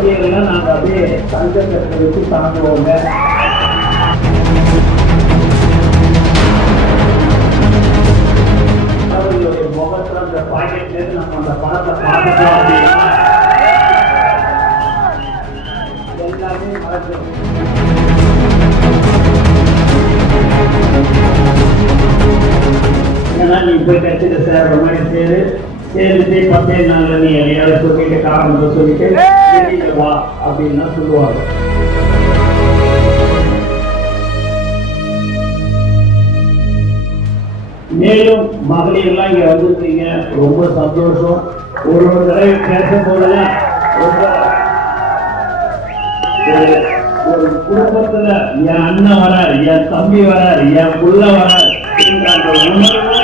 மகளிரெல்லாம் நாங்கள் அப்படியே தங்கத்தை வச்சு தாங்குவோங்க. அவர்களுடைய முகத்தில் அந்த பாக்கெட்லேருந்து நம்ம அந்த பணத்தை பார்த்துட்டோம் அப்படின்னா எல்லாமே மறக்கும். ஏன்னா நீ போய் கட்சியில சேர்ற மாதிரி சேர்ந்துட்டு 10 நாள்ல நீ எதையாவது சொல்லிட்டு காரணத்தை சொல்லிட்டு வெளியில வா அப்படின்னு சொல்லுவாங்க. மேலும் மகளிர்லாம் இங்க வந்திருக்கீங்க, ரொம்ப சந்தோஷம். ஒரு தடவை பேசும்போதுதான் ஒரு குடும்பத்துல என் அண்ணன் வரார், என் தம்பி வரார், என் புள்ள வரார் அந்த உணர்வோட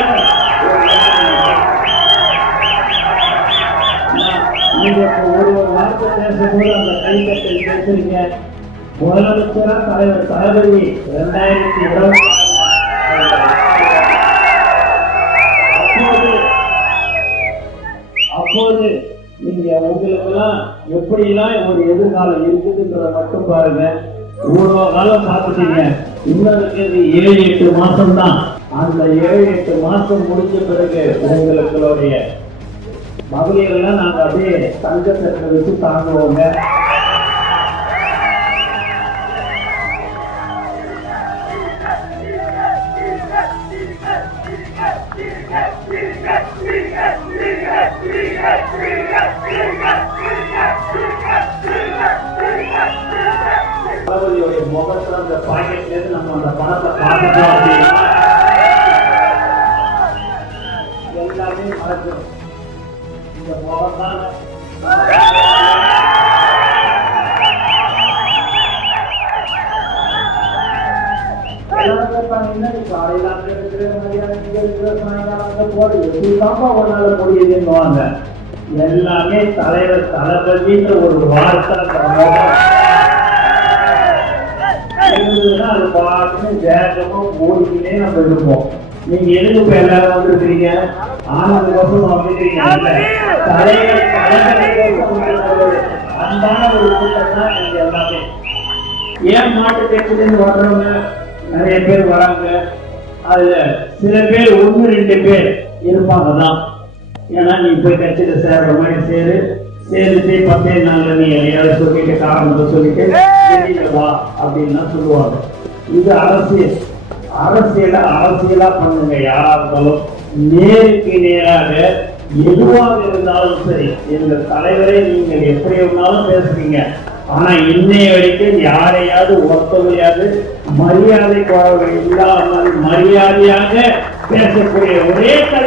நீங்க ஒரு வார்த்தை பேசும்போது அந்த கைத்தட்டல் பேசுறீங்க. முதலமைச்சரா தலைவர் தளபதி 2020 அப்போது நீங்க உங்களுக்கெல்லாம் எப்படிலாம் ஒரு எதிர்காலம் இருக்குதுன்றத மட்டும் பாருங்க. இவ்வளோ காலம் பார்த்துட்டீங்க, இன்னும் 7-8 மாசம் தான். அந்த 7-8 மாசம் முடிஞ்ச பிறகு உங்களுடைய மகளிரெல்லாம் நாங்கள் அப்படியே தங்கத்தை வச்சு தாங்குவோங்க. தளபதியுடைய முகத்தில் அந்த பாக்கெட்லேருந்து நம்ம அந்த பணத்தை பார்த்துட்டோம் அப்படின்னா எல்லாமே மறக்கும். இந்த முகம் தான் எல்லாமே தலைவர் தளபதின்ற ஒரு வார்த்தை அது பார்த்து வேகமா ஓடிக்கிட்டே நம்ம இருப்போம். நீங்க எதுக்கு இப்ப எல்லாரும் வந்திருக்கிறீங்க? ஆனந்த கோசம் வந்துருக்கீங்க. தலைவர் அன்பான ஒரு கூட்டம் தான் நீங்க எல்லாமே. ஏன் மாட்டு கட்சியிலிருந்து வர்றவங்க நிறைய பேர் வராங்க. அதுல சில பேர் 1-2 பேர் இருப்பாங்க தான். ஏன்னா நீ போய் கட்சியில சேர்ற மாதிரி சேர்ந்துட்டு 10 நாள்ல நீ எதையாவது சொல்லிட்டு காரணத்தை சொல்லிட்டு வெளியில வா அப்படின்னு சொல்லுவாங்க. இது அரசியலா பண்ணுங்க. யாரா இருந்தாலும் நேருக்கு நேராக எதுவாக இருந்தாலும் சரி, எங்கள் தலைவரை நீங்கள் எப்படி இருந்தாலும் பேசுறீங்க. ஆனா இன்னைய வரைக்கும் யாரையாவது ஒருத்தவரையாவது மரியாதை குறைவு இல்லாமல் மரியாதையாக பேசக்கூடிய ஒரே தலைவர்